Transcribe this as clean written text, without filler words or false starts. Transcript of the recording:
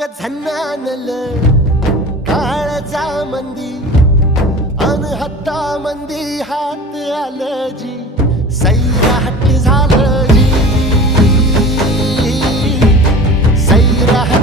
ग झन्नानल काळजा मंदी अन हत्ता मंदी हात आलं जी सैराट झालं जी सैराट